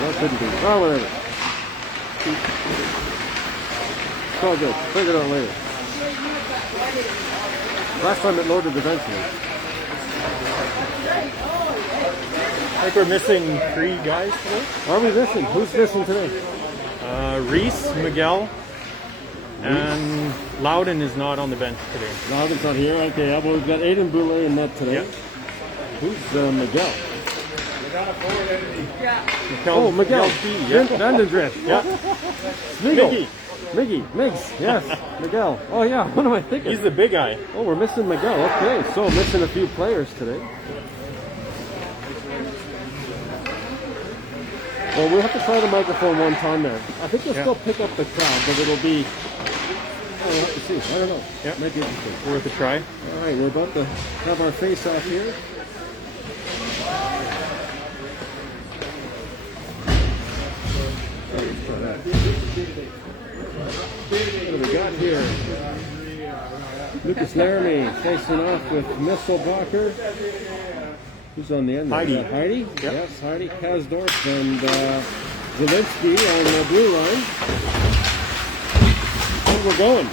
No, it couldn't be. Oh, whatever. It's all good. Figure it out later. Last time it loaded eventually. I think we're missing 3 guys today. Are we missing? Who's missing today? Reese, Miguel, and Loudon is not on the bench today. Loudon's not here. Okay, yeah, well, we've got Aiden Boulay in net today. Yep. Who's Miguel? Miguel, Oh, Miguel. B, yeah. Vandendrift. Yeah. Miggy. Miggs. Yes. Miguel. Oh, yeah. What am I thinking? He's the big guy. Oh, we're missing Miguel. Okay, so missing a few players today. Well, we'll have to try the microphone one time there. I think we'll still pick up the crowd, but it'll be... Oh, we'll have to see. I don't know. Yeah. Might be interesting. Worth a try. All right, we're about to have our face-off here. Let's try that. What do we got here? Lucas Laramie facing off with Misselbacher. Who's on the end? Heidi. Heidi? Yep. Yes, Heidi Kasdorf and Zelensky on the blue line. And we're going.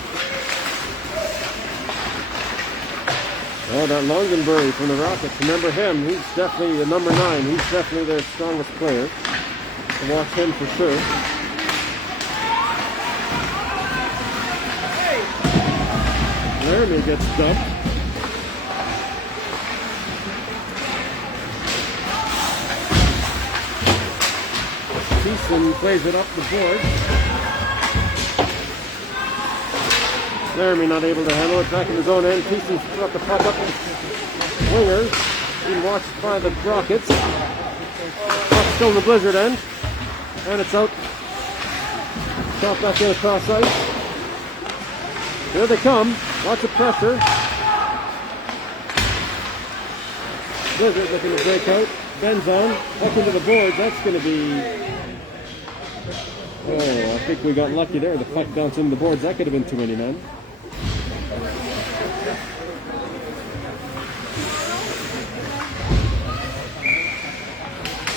Oh, that Longenbury from the Rockets. Remember him. He's definitely the number 9. He's definitely their strongest player. So watch him for sure. Laramie gets dumped. Thiessen plays it up the board. Laramie not able to handle it. Back in his own end. Thiessen's got the puck up in wingers. Being watched by the Rockets. Puck still in the Blizzard end. And it's out. Shot back in across ice. Here they come. Lots of pressure. Blizzard looking to break out. Ben's on. Puck into the boards. That's going to be... Oh, I think we got lucky there. The puck bounced into the boards. That could have been too many men.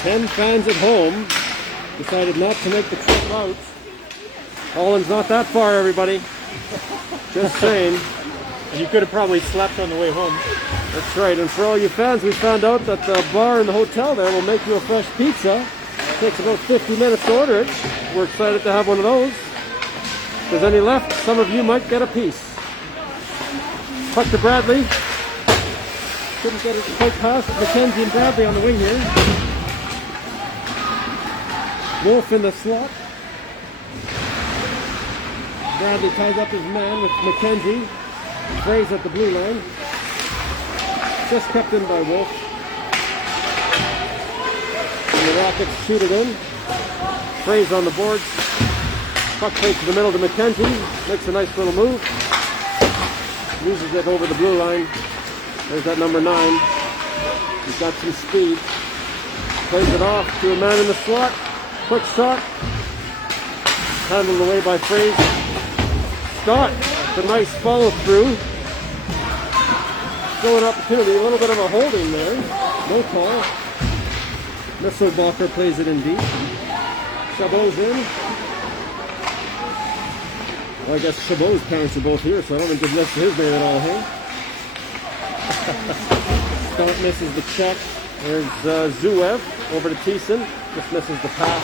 Ten fans at home decided not to make the trip out. Holland's not that far, everybody. Just saying. And you could have probably slept on the way home. That's right. And for all you fans, we found out that the bar in the hotel there will make you a fresh pizza. It takes about 50 minutes to order it. We're excited to have one of those. If there's any left, some of you might get a piece. Puck to Bradley. Couldn't get it quite past McKenzie and Bradley on the wing here. Wolf in the slot. Bradley ties up his man with McKenzie. Frays at the blue line. Just kept in by Wolf. And the Rockets shoot it in. Frays on the boards. Puck plays to the middle to McKenzie. Makes a nice little move. Loses it over the blue line. There's that number 9. He's got some speed. Plays it off to a man in the slot. Quick shot. Handled away by Frays. Scott. It's a nice follow through. Still an opportunity. A little bit of a holding there. No call. Misselbacher plays it in deep. Chabot's in. Well, I guess Chabot's parents are both here, so I don't think they've listed his name at all, hey? Scott misses the check. There's Zuev over to Thiessen. Just misses the pass.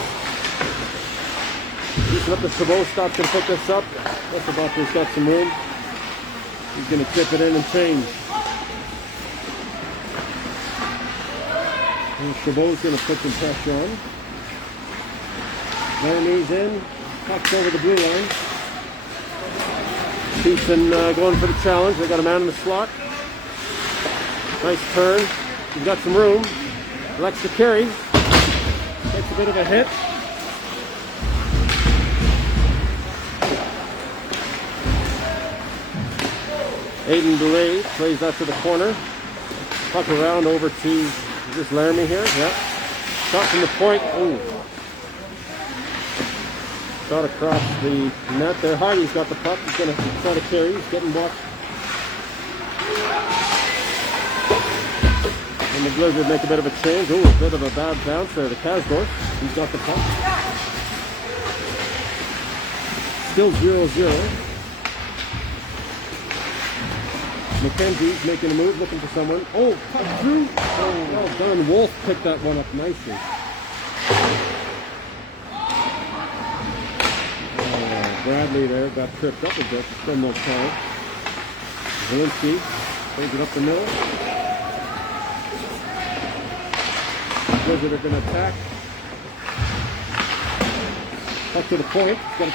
Thiessen up to Chabot. Scott's going to pick this up. Misselbacher's got some room. He's going to tip it in and change. And Chabot's going to put some pressure on. Laramie's in. Puck's over the blue line. Thiessen going for the challenge. They got a man in the slot. Nice turn. He's got some room. Likes to carry. Takes a bit of a hit. Aiden Boulay plays that to the corner. Puck around over to, is this Laramie here? Yeah. Shot from the point. Ooh. Shot across the net there. Hardy's got the puck. He's going to try to carry. He's getting blocked. And the Blizzard make a bit of a change. Ooh, a bit of a bad bounce there to Kasdorf. He's got the puck. Still 0-0. McKenzie's making a move, looking for someone. Oh, cut through. Oh, well done. Wolf picked that one up nicely. Bradley there got tripped up a bit. Still no time. Zielinski plays it up the middle. Blizzard are going to attack. Up to the point. Got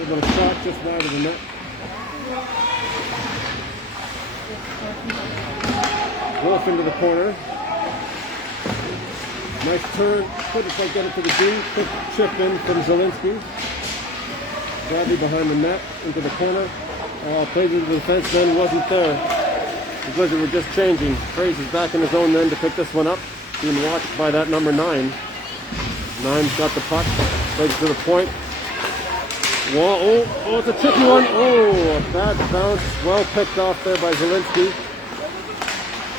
a little shot just wide of the net. Wolf into the corner. Nice turn. Couldn't quite get it to the D. Quick chip in from Zielinski. Bradley behind the net, into the corner. Plays into the defenseman, wasn't there. The Blizzard were just changing. Fraser's back in his own end to pick this one up. Being watched by that number 9. 9's got the puck. Plays to the point. Whoa, oh, it's a tricky one. Oh, a bad bounce. Well picked off there by Zielinski.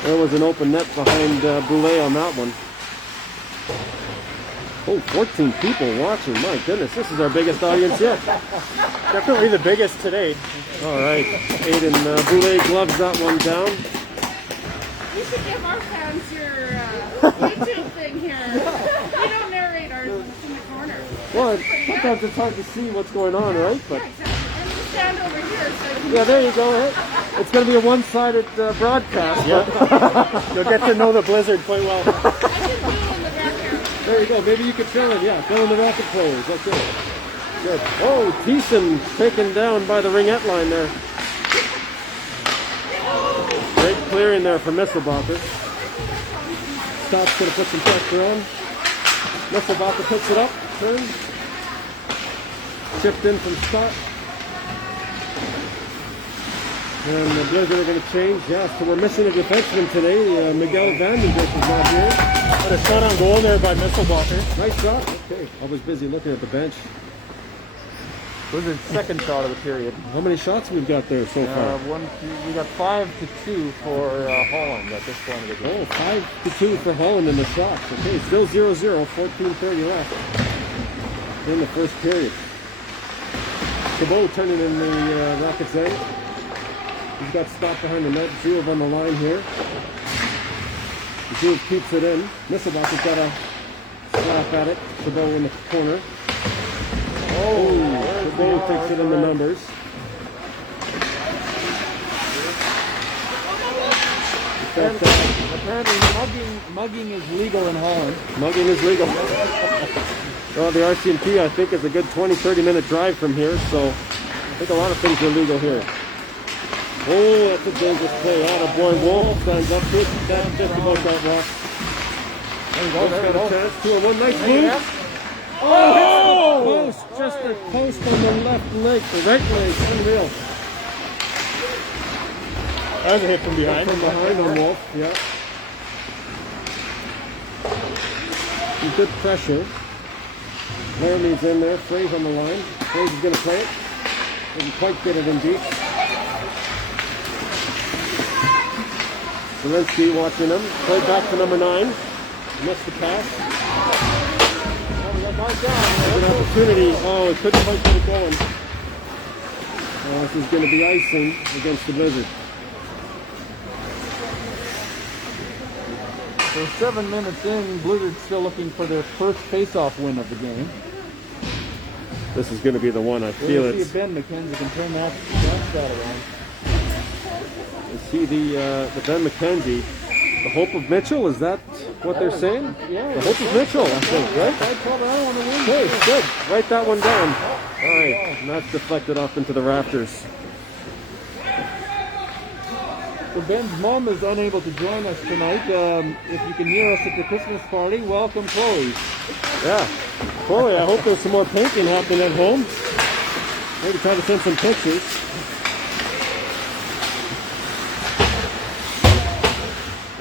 There was an open net behind Boulay on that one. Oh, 14 people watching. My goodness, this is our biggest audience yet. Definitely the biggest today. All right, Aiden Boulay gloves that one down. You should give our fans your YouTube thing here. We don't narrate ours in the corner. Well, sometimes it's hard to see what's going on, right? But Yeah, exactly. And you stand over here so you yeah, there you go. It's going to be a one-sided broadcast. Yeah. You'll get to know the Blizzard quite well. I can do in the background. There you go. Maybe you could fill in. Yeah, fill in the Rapid players. That's it. Good. Oh, Thiessen taken down by the ringette line there. Great clearing there for Misselbacher. Scott's going to put some pressure on. Misselbacher picks it up. Turns. Chipped in from Scott. And the Blizzard are going to change. Yeah, so we're missing a defenseman today. Miguel Vandenberg is not here. But a shot on goal there by Misselbacher. Nice shot. Okay. I was busy looking at the bench. Blizzard's second shot of the period. How many shots we've got there so far? We got 5-2 for Holland at this point of the game. Oh, 5-2 for Holland in the shots. Okay, still 0-0, 14:30 left in the first period. Chabot turning in the Rockets' end. He's got stopped behind the net. Zhuev on the line here. Zhuev keeps it in. Misselbacher's got a slap at it. Chabot in the corner. Oh, Chabot takes it in the numbers. Apparently mugging is legal in Holland. Mugging is legal. Well, the RCMP, I think, is a good 20-30 minute drive from here, so I think a lot of things are legal here. Oh, that's a dangerous play. Attaboy Wolf stands up to it. That's just about that rock. There you go, there you Got a go. chance. 2-1, nice move. Oh, post, just a post on the left leg, the right leg, unreal. That was a hit from behind. From behind on Wolf, yeah. Some good pressure. Laramie's in there, Frey's on the line. Frey's is going to play it. Didn't quite get it in deep. Zielinski watching him. Play back to number 9. Missed the pass. There's an opportunity. Oh, it couldn't quite get it going. This is going to be icing against the Blizzard. So 7 minutes in, Blizzard's still looking for their first face-off win of the game. This is going to be the one. I feel We'll see it. if Ben McKenzie can turn that around. You see the Ben McKenzie. The hope of Mitchell, is that what they're saying? Yeah. The hope of Mitchell, I think, right? I probably don't want to win. Okay, good. Write that one down. All right, and that's deflected off into the rafters. So Ben's mom is unable to join us tonight. If you can hear us at the Christmas party, welcome Chloe. Yeah. Chloe, I hope there's some more painting happening at home. Maybe try to send some pictures.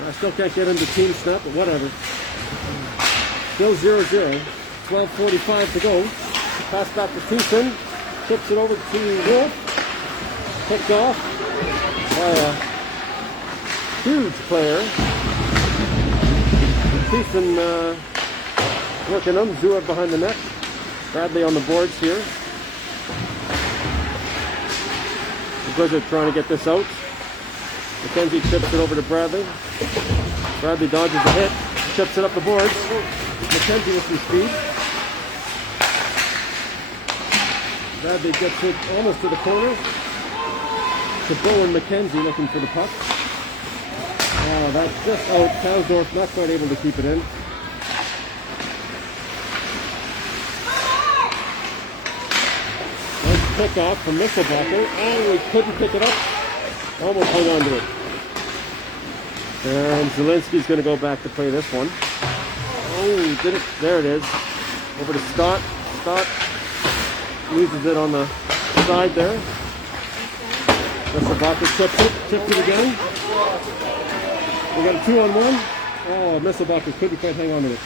I still can't get into Team Snap, but whatever. Still 0-0. 12:45 to go. Pass back to Thiessen. Tips it over to Wolf. Picked off by a huge player. Thiessen working them. Zua behind the net. Bradley on the boards here. The Blizzard trying to get this out. McKenzie chips it over to Bradley. Bradley dodges a hit. Chips it up the boards. McKenzie with some speed. Bradley gets it almost to the corner. Chabot and McKenzie looking for the puck. Oh, that's just out. Kasdorf not quite able to keep it in. Nice pick off from Misselbacher. Oh, he couldn't pick it up. Almost hung on to it. And Zielinski's going to go back to play this one. Oh, did it? There it is. Over to Scott. Scott loses it on the side there. Misselbacher tips it again. We got a 2-on-1. Oh, Misselbacher couldn't quite hang on to it.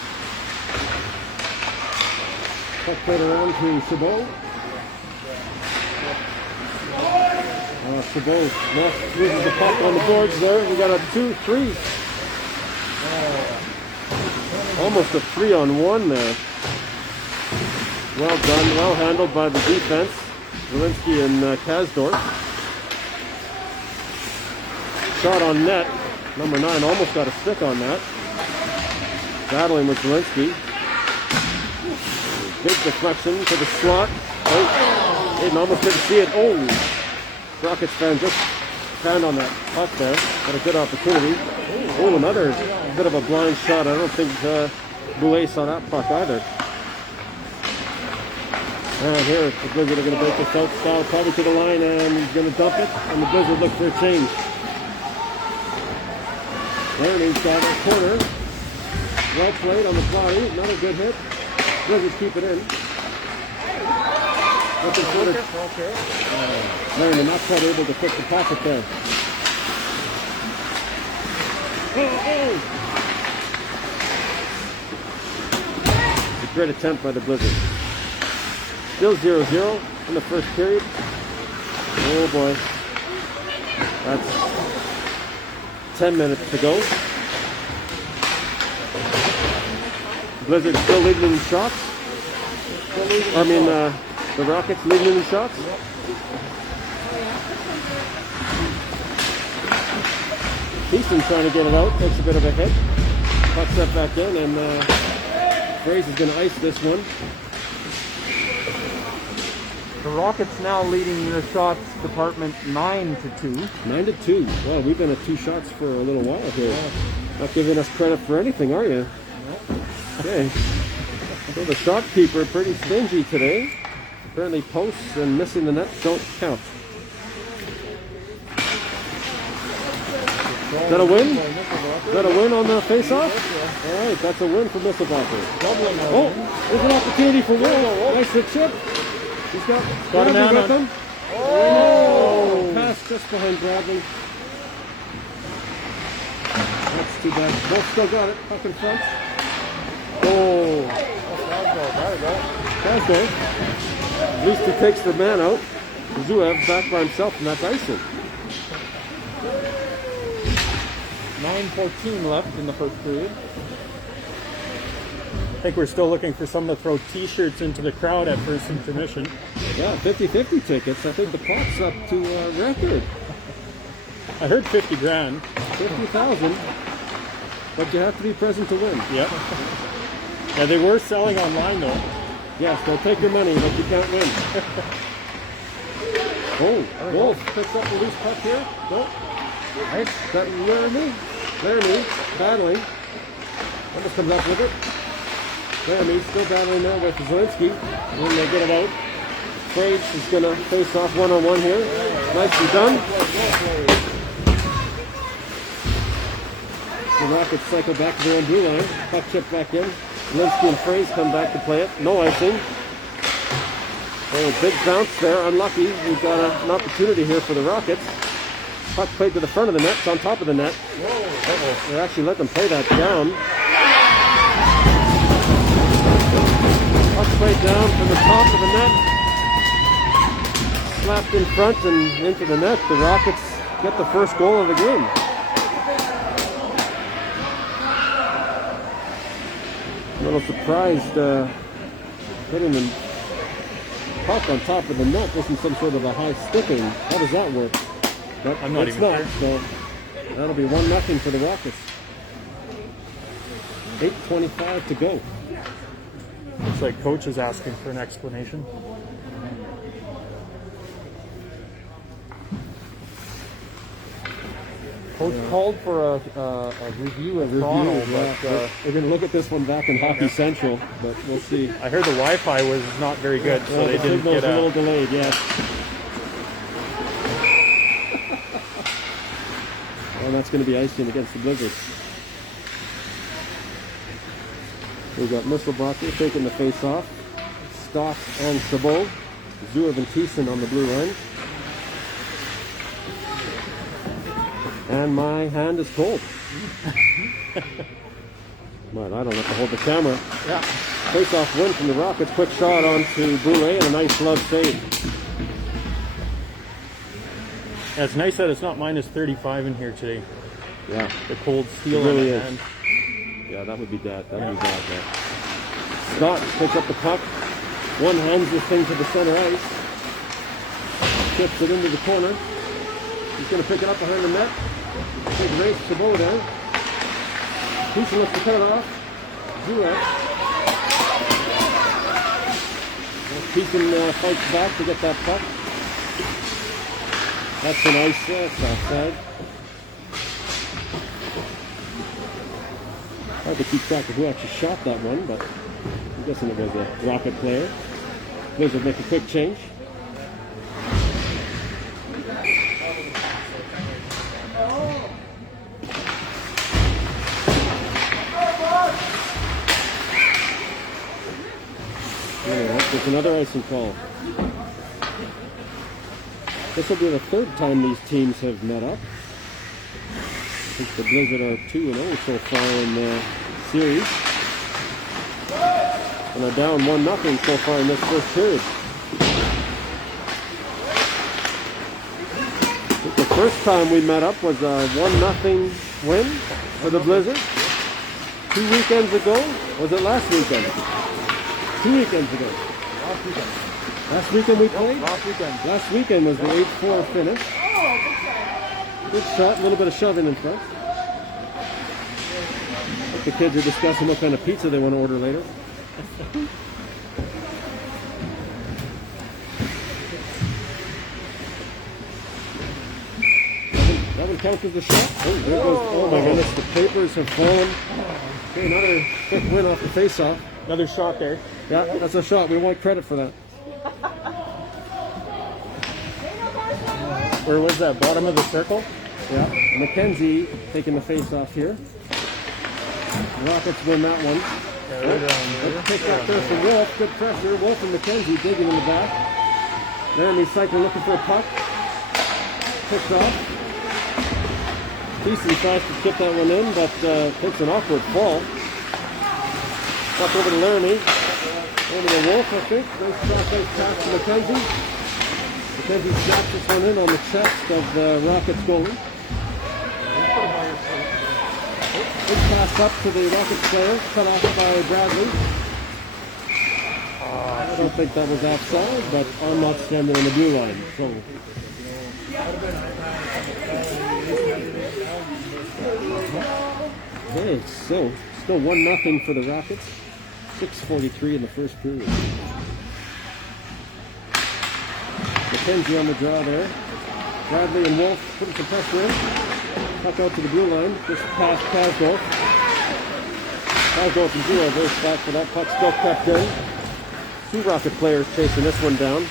Puck played around to Chabot. Chabot loses the puck on the boards there. We got a 2-3. Almost a 3-on-1 there. Well done, well handled by the defense. Zielinski and Kasdorf. Shot on net. Number 9 almost got a stick on that. Battling with Zielinski. Big deflection to the slot. Oh, Aiden almost didn't see it. Oh! Rockets fan just found on that puck there. Got a good opportunity. Oh, another bit of a blind shot. I don't think Boulet saw that puck either. And here, the Blizzard are going to break this out. Style probably to the line, and he's going to dump it. And the Blizzard look for a change. Learning's got a corner. Well played on the fly. Another good hit. Blizzard keep it in. Looking for it. Learning not quite able to pick the pocket there. Oh! A great attempt by the Blizzard. Still 0-0 in the first period. Oh boy. That's 10 minutes to go. Blizzard still leading in shots. The Rockets leading in shots. Easton trying to get it out. Takes a bit of a hit. Puck set back in, and Fraze is going to ice this one. The Rockets now leading the shots department 9-2. 9-2. Wow, we've been at 2 shots for a little while here. Not giving us credit for anything, are you? Okay. So the shot keeper pretty stingy today. Apparently posts and missing the net don't count. Is that a win? Is that a win on the face-off? All right, that's a win for Misselbacher. Oh, there's an opportunity for Will. Nice hit chip. He's got Bradley with him. Oh, pass just behind Bradley. That's too bad. Both still got it. Puck in front. Oh. Kasdorf. At least he takes the man out. Zuev back by himself, and that's icing. 9:14 left in the first period. I think we're still looking for someone to throw t-shirts into the crowd at first intermission. Yeah, 50-50 tickets. I think the pot's up to record. I heard 50 grand. 50,000. But you have to be present to win. Yep. Yeah, they were selling online though. Yes, they'll take your money, but you can't win. Oh, Wolf picks up the loose puck here. Nope. Right. Is that Laramie? Laramie battling. Almost comes up with it. Laramie still battling there with Zielinski. When they get it out. Fraze is going to face off one-on-one here. Nicely done. The Rockets cycle back to their own blue line. Puck chip back in. Zielinski and Fraze come back to play it. No icing. Oh, big bounce there. Unlucky. We've got an opportunity here for the Rockets. Puck played to the front of the net. It's on top of the net. They actually let them play that down. Puck played down from the top of the net. Slapped in front and into the net. The Rockets get the first goal of the game. little surprised hitting the puck on top of the net isn't some sort of a high sticking. How does that work? But I'm not it's even not, so that'll be 1-0 for the Rockets. 8:25 to go. Looks like coach is asking for an explanation. Coach called for a review of Toronto, Yeah, but we're going to look at this one back in Hockey Central, but we'll see. I heard the Wi-Fi was not very good, so Well, they the didn't signal's get a little a... delayed, yes. Well, that's going to be icing against the Blizzards. We've got Misselbacher taking the face off. Stock and Chabot. Zuev and Thiessen on the blue line. And my hand is cold. Well, I don't have to hold the camera. Yeah. Face-off win from the Rockets. Quick shot onto Boulay and a nice glove save. Yeah, it's nice that it's not minus 35 in here today. Yeah, The cold steel It really in the is. hand. yeah, that would be bad. That would be bad. Yeah. Scott picks up the puck. One hands this thing to the center ice. Chips it into the corner. He's going to pick it up behind the net. Big race to go there. Thiessen looks to cut it off. Zuev. Thiessen fights back to get that puck. That's a nice it's outside. Hard to keep track of who actually shot that one, but I'm guessing it was a Rocket player. Blizzard make a quick change. Yeah, there's another icing call. This will be the third time these teams have met up. I think the Blizzard are 2-0 so far in the series. And are down 1-0 so far in this first period. I think the first time we met up was a 1-0 win for the Blizzard. 2 weekends ago. Was it last weekend? 2 weekends ago. Last weekend. Last weekend we played? Last weekend. Last weekend was the 8-4 finish. Good shot, a little bit of shoving in front. The kids are discussing what kind of pizza they want to order later. That one counts as a shot. Oh, there goes. Oh my goodness, the papers have fallen. Okay, another quick win off the face-off. Another shot there. Yeah, that's a shot. We want credit for that. Where was that? Bottom of the circle? Yeah, McKenzie taking the face-off here. Rockets win that one. Let's pick up there for Wolf. Good pressure. Wolf and McKenzie digging in the back. Laramie cycle looking for a puck. Picks off. Thiessen tries to chip that one in, but takes an awkward fall. Puck over to Laramie. Over to Wolf, I think. Nice cross-ice pass to McKenzie. McKenzie snaps this one in on the chest of the Rockets goalie. Big pass up to the Rockets player, cut off by Bradley. I don't think that was offside, but I'm not standing on the blue line. So. Okay, so still 1-0 for the Rockets. 6:43 in the first period. McKenzie on the draw there. Bradley and Wolf putting some pressure in. Puck out to the blue line, just past Kasdorf. Kasdorf and Zuev race back for that puck, still kept in. 2 Rocket players chasing this one down.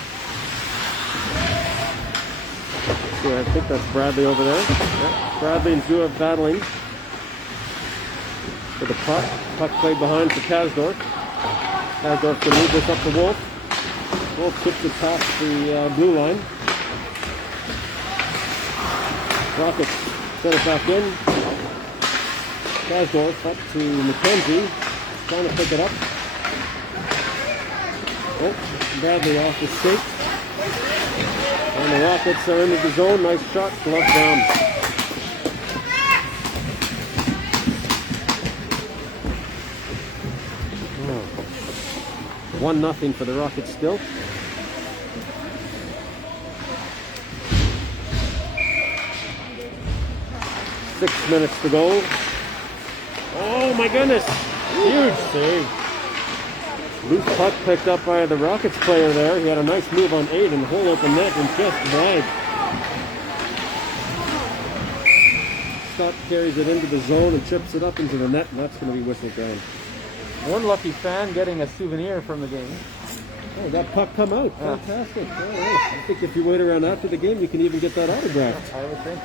Yeah, I think that's Bradley over there. Yeah. Bradley and Zuev battling for the puck. Puck played behind for Kasdorf. Kasdorf can move this up to Wolf. Wolf chips it past the blue line. Rockets set it back in. Kasdorf up to McKenzie. Trying to pick it up. Oh, Bradley off the skate. And the Rockets are into the zone. Nice shot. Glove down. 1-0 for the Rockets still. Six minutes to go. Oh my goodness! Huge save. Loose puck picked up by the Rockets player there. He had a nice move on 8 and hole open net and just wide. Scott carries it into the zone and chips it up into the net, and that's going to be whistled down. One lucky fan getting a souvenir from the game. Oh, that puck come out. Fantastic. All right. I think if you wait around after the game, you can even get that autographed. I would think.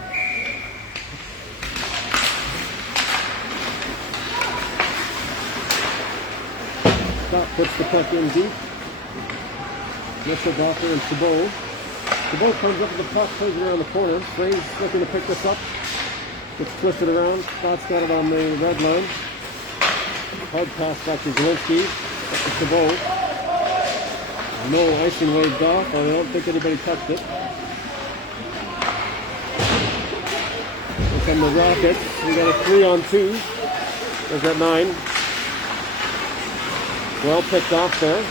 Scott puts the puck in deep. Nisselbacher and Chabot. Chabot comes up with the puck, plays it around the corner. Fraze looking to pick this up. Gets twisted around. Scott's got it on the red line. Hard pass back to Zielinski. Up to Chabot. No icing waved off. I don't think anybody touched it. Here come the Rockets. We got a 3-on-2. There's that 9. Well picked off there.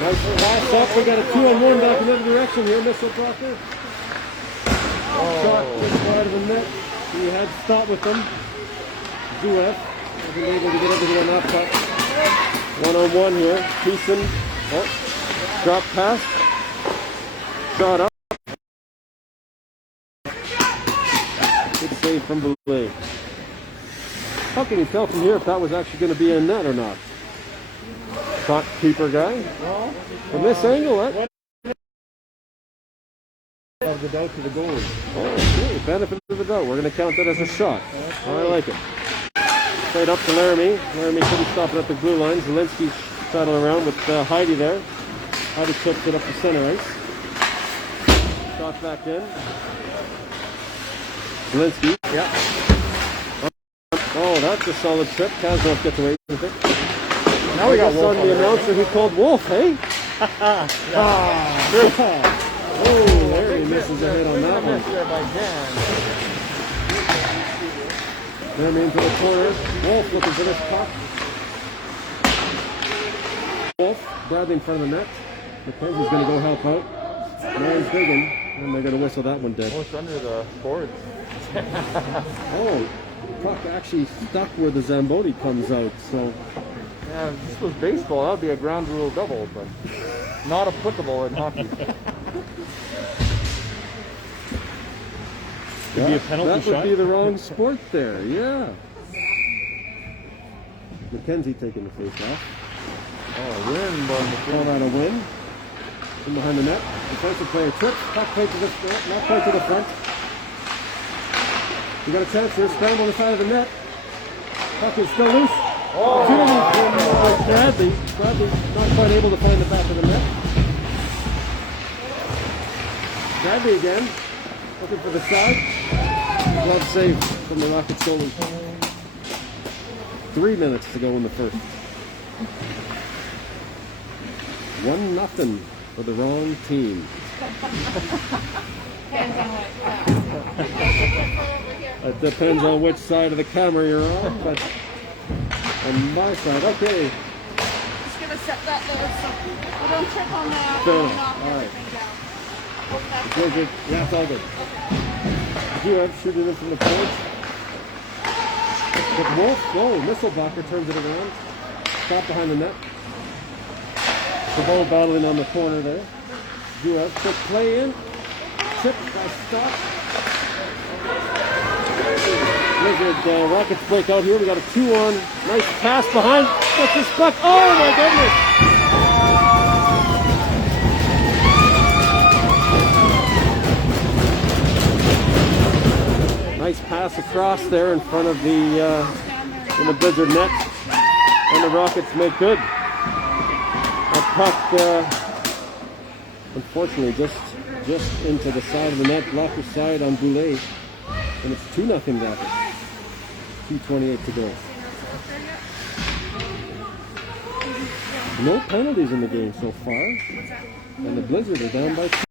Nice pass up. We got a 2-on-1 back in the other direction here. Nisselbacher. Shot just wide of the net. He had to stop with them. Zuev wasn't able to get everything on that puck. 1-on-1 here. Thiessen. Oh, drop pass. Shot up. Good save from Boulay. How can you tell from here if that was actually going to be in net or not? Shot keeper guy. From this angle, that. Of the doubt to the goal. Oh, okay. Benefit of the doubt. We're going to count that as a shot. I like it. Straight up to Laramie. Laramie couldn't stop it at the blue line. Zielinski shuttled around with Heidi there. Heidi tips it up to center ice. Shot back in. Zielinski. Yeah. Oh, that's a solid trip. Kaznoff gets away with it. Now we got Wolf on the announcer who called Wolf, hey? Oh, there he misses a hit on that one. Laramie into the corner. Wolf looking for this puck. Wolf, Bradley in front of the net. McKenzie's going to go help out. Now he's digging, and they're going to whistle that one dead. Almost under the boards. Oh, puck actually stuck where the Zamboni comes out, so... Yeah, if this was baseball, that would be a ground rule double, but not applicable in hockey. Could be a penalty that shot. would be the wrong sport there, yeah. McKenzie taking the face off. Oh, win, but Call that a win. From behind the net. Defensive player trips. Puck played to the front. Not played to the front. We got a chance here. Scramble on the side of the net. Puck is still loose. Oh, Bradley. Bradley not quite able to find the back of the net. Bradley again. Looking for the side. Glove save from the Rockets goalie. 3 minutes to go in the first. 1-0 for the wrong team. It depends on which side of the camera you're on, but on my side, okay. Just gonna set that there so we don't trip on that. Fair and enough. knock All right. everything down. Hope that's Good, good. Yeah, it's all good. You have shooting in from the boards. But Wolf, Nisselbacher turns it around. Stop behind the net. The ball battling on the corner there. Zuev, quick play in. Tip, nice stop. Blizzard Rockets break out here. We got a 2-on. Nice pass behind. What's this puck? Oh my goodness! Nice pass across there in front of the Blizzard net, and the Rockets make good. That puck, unfortunately, just into the side of the net, blocker side on Boulay, and it's 2-0 Rockets. 2:28 to go. No penalties in the game so far, and the Blizzard are down by 2.